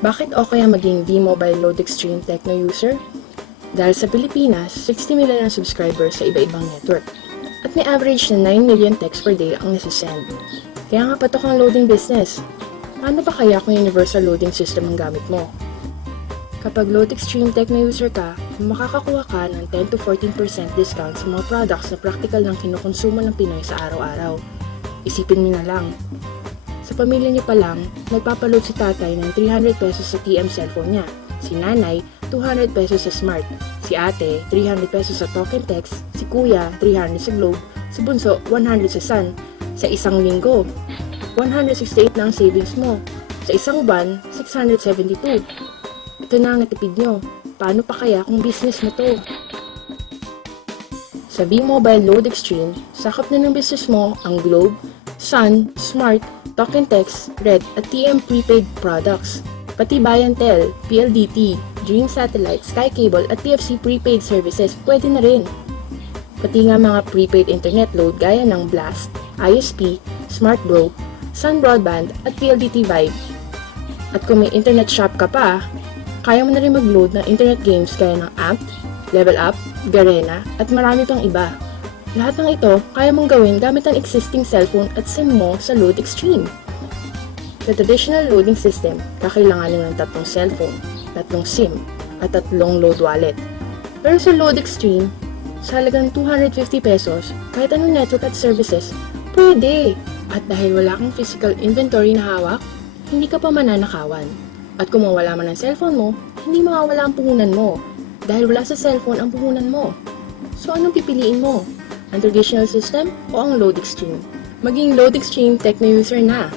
Bakit okay ang maging V-Mobile Load Extreme Techno user? Dahil sa Pilipinas, 60 million ang subscribers sa iba-ibang network. At may average na 9 million texts per day ang nasisend. Kaya nga patok ang loading business. Paano ba kaya kung universal loading system ang gamit mo? Kapag Load Extreme Techno user ka, makakakuha ka ng 10 to 14% discount sa mga products na practical ng kinukonsumo ng Pinoy sa araw-araw. Isipin mo na lang. Sa pamilya niyo pa lang, nagpapaload si tatay ng 300 pesos sa TM cellphone niya. Si nanay, 200 pesos sa Smart. Si ate, 300 pesos sa Talk and Text. Si kuya, 300 sa Globe. Si bunso, 100 sa Sun. Sa isang linggo, 168 na ang savings mo. Sa isang buwan, 672. Ito na ang natipid nyo. Paano pa kaya kung business mo to? Sa V-Mobile Load Extreme, sakop na ng business mo ang Globe, Sun, Smart, Talk and Text, Red at TM prepaid products. Pati Bayantel, PLDT, Dream Satellite, Sky Cable at TFC prepaid services pwede na rin. Pati nga mga prepaid internet load gaya ng Blast, ISP, Smart Bro, Sun Broadband at PLDT Vibe. At kung may internet shop ka pa, kaya mo na rin mag-load ng internet games gaya ng Amped, Level Up, Garena at marami pang iba. Lahat ng ito kaya mong gawin gamit ang existing cellphone at SIM mo sa Load Extreme. Sa traditional loading system, kakailanganin ng 3 cellphone, 3 SIM, at 3 load wallet. Pero sa Load Extreme, sa halagang 250 pesos, kahit anong network at services, pwede! At dahil wala kang physical inventory na hawak, hindi ka pa mananakawan. At kung mawala man ang cellphone mo, hindi mawawala ang puhunan mo, dahil wala sa cellphone ang puhunan mo. So anong pipiliin mo? Ang traditional system o ang Load Extreme? Maging Load Extreme Techno user na!